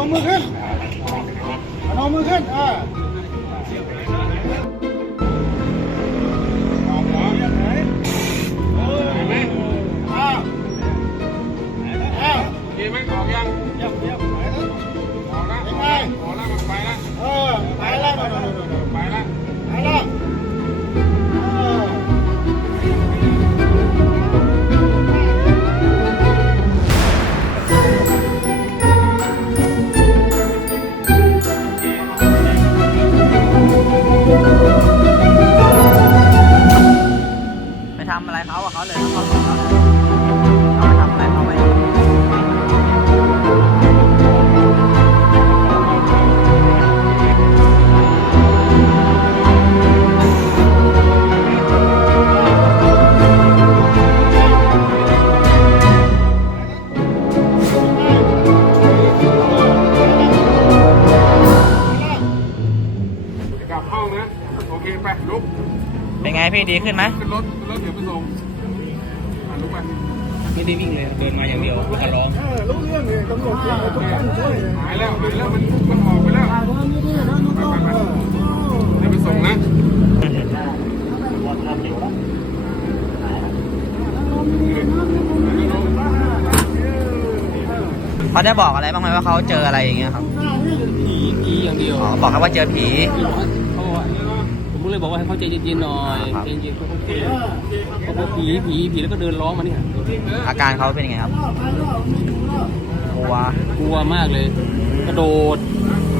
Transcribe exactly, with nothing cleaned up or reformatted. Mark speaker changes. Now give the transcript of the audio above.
Speaker 1: มมือขึ้นพนมมือขึ้นอ่า
Speaker 2: เกมไม่ออกยังเยี่ยมเยี่ยมออกแล้วออกแล้วออกแล้วมันไปแล้ว
Speaker 1: เออไปแล้วไปแล้ว
Speaker 2: ไปแล้ว
Speaker 1: ไปแล้ว
Speaker 3: ไปทำอะไรเขาอะเขาเลยเขาเขาเขาไปทำอะไรเขาไป
Speaker 2: กลับห้องนะโอเคไปลุก
Speaker 3: เป็นไงพี่ดีขึ้นไหม
Speaker 2: ขึ้นรถขึ้นรถเดี๋ยวไปส่งลุกไป
Speaker 3: ไม่ได้วิ่งเลยเดินมาอย่างเดียวก็ร้อง
Speaker 1: เออรู้เรื่องเลยตำรวจทุกท่านช่วย
Speaker 2: หายแล้วหายแล้วมันมันออกไปแล้ว
Speaker 1: ตอนนี้นี่นะน้องๆเออ
Speaker 2: เดี๋ยวไปส่งนะ
Speaker 3: เขาได้บอกอะไรบ้างไหมว่าเขาเจออะไรอย่างเงี้ยครับ
Speaker 4: ผีผีอย่างเดียว
Speaker 3: อ๋อบอกครับว่าเจอผี
Speaker 4: เขาบอกว่าผมก็เลยบอกว่าให้เขาใจเย็นๆหน่อยใจเย็นๆเขาโอเคเขาบอกผีผีผีแล้วก็เดินร้องมาเนี่ย
Speaker 3: อาการเขาเป็นยังไงครับกลัว
Speaker 4: กลัวมากเลย กระโดด